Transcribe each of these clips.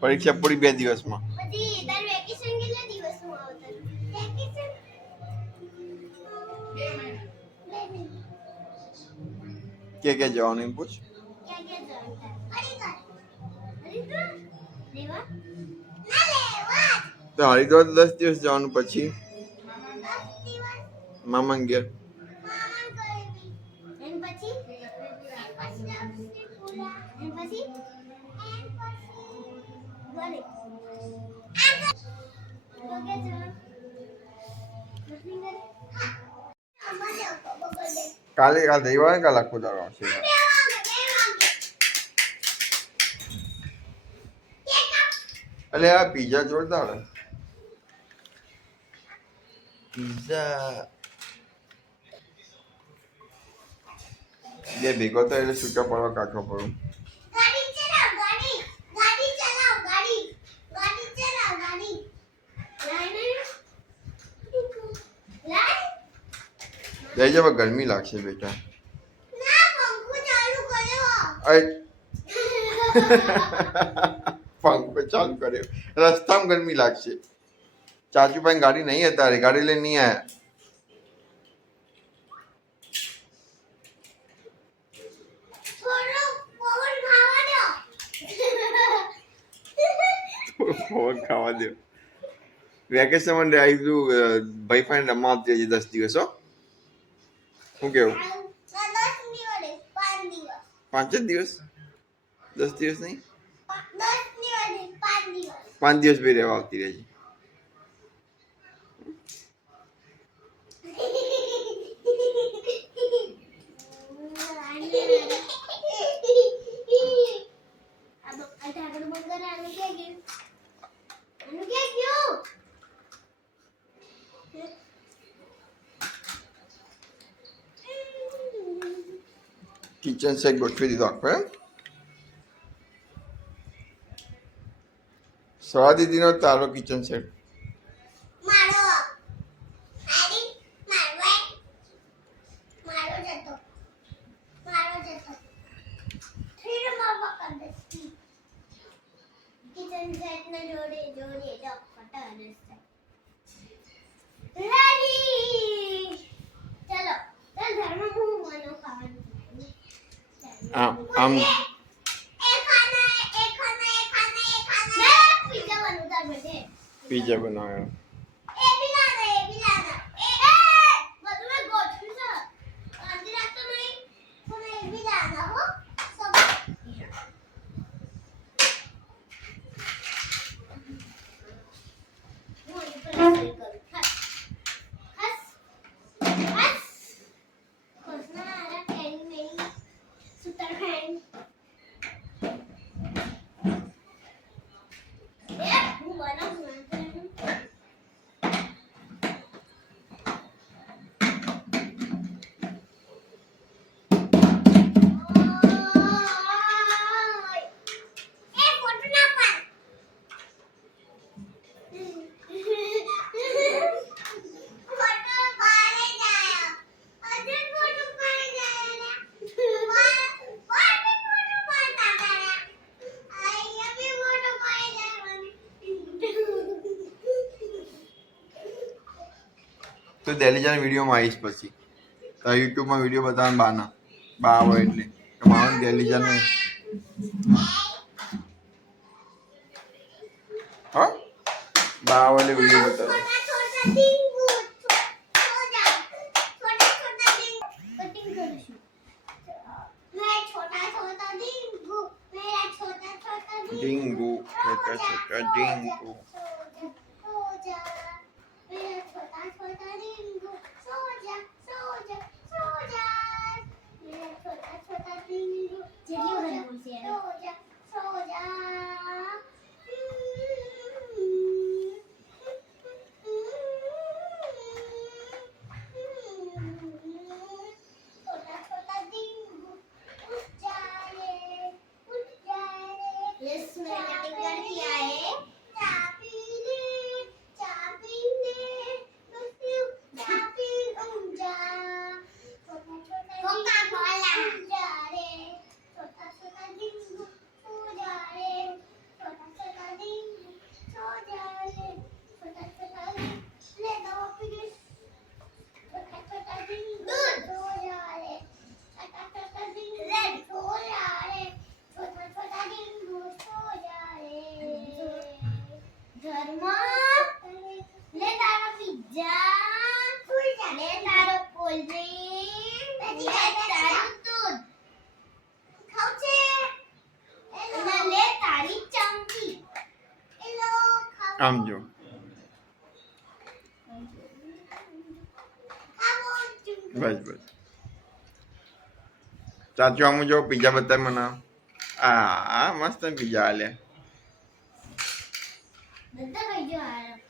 પરીક્ષા પૂરી બે દિવસમાં. કે કે જવાનું એમ પૂછ? તો હરિદ્વાર દસ દિવસ જવાનું પછી? મામા ઘેર. પછી? કાલે કાલ રવિવારે કાલ આખો દાડો આવશે. એટલે આ પીઝા જોરદાર પીઝા બે ભેગો તો એટલે છૂટા પડવા કાઢવો પડું. લઈ જવા ગરમી લાગશે બેટા ના પંખો ચાલુ કર્યો અરે પંખો ચાલુ કર્યો રસ્તામાં ગરમી લાગશે ચાચુભાઈ ગાડી નહીં હતા રે ગાડી લઈને નહીં આયા થોડો પવન ખાવા દો પવન ખાવા દો વેકેશન માટે આવી ભાઈ ફાઈન રમવા આવતી હજી દસ દિવસ હો શું કેવું? પાંચ જ દિવસ? દસ દિવસ નહીં? પાંચ દિવસ ભાઈ રહેવા આવતી રહેશે કિચન સેટ ગોઠવી દીધો આખો એમ સવા દીદીનો તારો કિચન સેટ મારો આરી મારવા મારો જતો મારો જતો ફિર મામા કર દેતી કિચન સેટ ના જોડે જોડે તો આમ પીઝા બનાવ્યો તો દિલ્હી જઈને વિડીયોમાં આવીશ પછી તો યુટ્યુબમાં વિડીયો બતાવવાનું બાના બા આવે એટલે કે મારું દિલ્હી જઈને હા બા આવે એટલે વિડીયો બતાવો छोटा छोटा डिंगू આમ જો બસ બસ સાચું આમ જો પીઝા બતાવ મને આ મસ્ત પીઝા હાલે બધા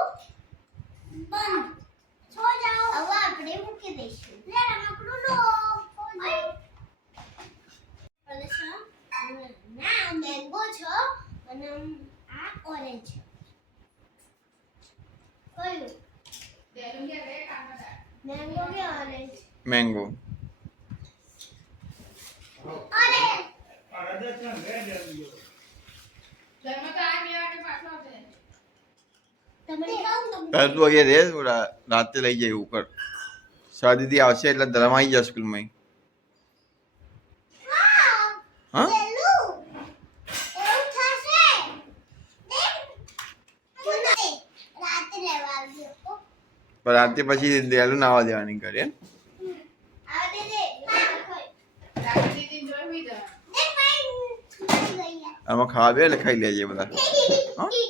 ઢાંકણું બંધ છો જાઓ હવે આપણે મૂકી દઈશું લે રમકડું લો અને છે ના મેંગો છે અને આ ઓરેન્જ છે કયું મેંગો કે ઓરેન્જ મેંગો અરે તમે ખાવ તો તારે તું અહીંયા રે રા- રાતે લઈ જાય એવું કર શાદીથી આવશે એટલે ધરમ આવી જાય સ્કૂલમાં હા હા પેલું એવું થશે દેખ હું નહીં રાતે લેવા આવ્યો તો પણ રાતે પછી દહેલું નાવા દેવાની કરે એમ? આ દે દે હા દેખ ભાઈ મરી ગઈ આમાં ખાવા બે એટલે ખાઈ લેજે બધા હા? યાર